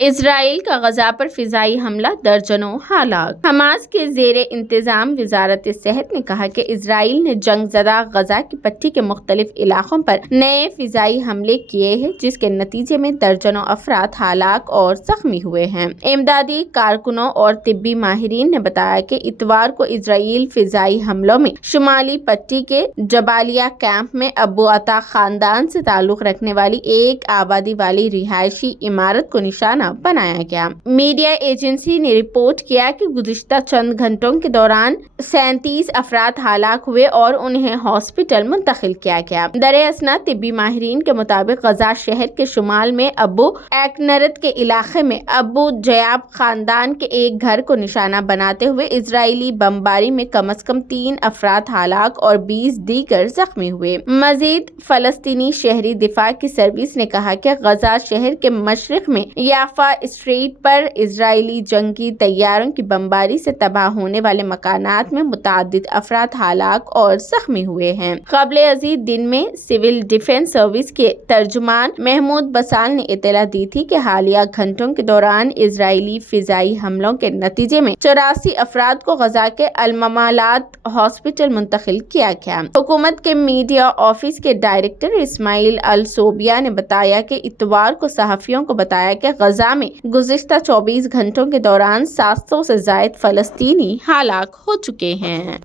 اسرائیل کا غزہ پر فضائی حملہ، درجنوں ہلاک۔ حماس کے زیر انتظام وزارت صحت نے کہا کہ اسرائیل نے جنگ زدہ غزہ کی پٹی کے مختلف علاقوں پر نئے فضائی حملے کیے ہیں، جس کے نتیجے میں درجنوں افراد ہلاک اور زخمی ہوئے ہیں۔ امدادی کارکنوں اور طبی ماہرین نے بتایا کہ اتوار کو اسرائیل فضائی حملوں میں شمالی پٹی کے جبالیہ کیمپ میں ابو عطا خاندان سے تعلق رکھنے والی ایک آبادی والی رہائشی عمارت کو نشانہ بنایا گیا۔ میڈیا ایجنسی نے رپورٹ کیا کہ گزشتہ چند گھنٹوں کے دوران 37 افراد ہلاک ہوئے اور انہیں ہاسپٹل منتقل کیا گیا۔ دراصل طبی ماہرین کے مطابق غزہ شہر کے شمال میں ابو ایکنرت کے علاقے میں ابو جیاب خاندان کے ایک گھر کو نشانہ بناتے ہوئے اسرائیلی بمباری میں کم از کم 3 افراد ہلاک اور 20 دیگر زخمی ہوئے۔ مزید فلسطینی شہری دفاع کی سروس نے کہا کہ غزہ شہر کے مشرق میں یافا اسٹریٹ پر اسرائیلی جنگی طیاروں کی بمباری سے تباہ ہونے والے مکانات میں متعدد افراد ہلاک اور زخمی ہوئے ہیں۔ قبل ازیں دن میں سول ڈیفنس سروس کے ترجمان محمود بسال نے اطلاع دی تھی کہ حالیہ گھنٹوں کے دوران اسرائیلی فضائی حملوں کے نتیجے میں 84 افراد کو غزہ کے الممالات ہاسپٹل منتقل کیا گیا۔ حکومت کے میڈیا آفس کے ڈائریکٹر اسماعیل الصوبیہ نے بتایا کہ اتوار کو صحافیوں کو بتایا کہ غزہ میں گزشتہ 24 گھنٹوں کے دوران 700 سے زائد فلسطینی ہلاک ہو چکے ہیں۔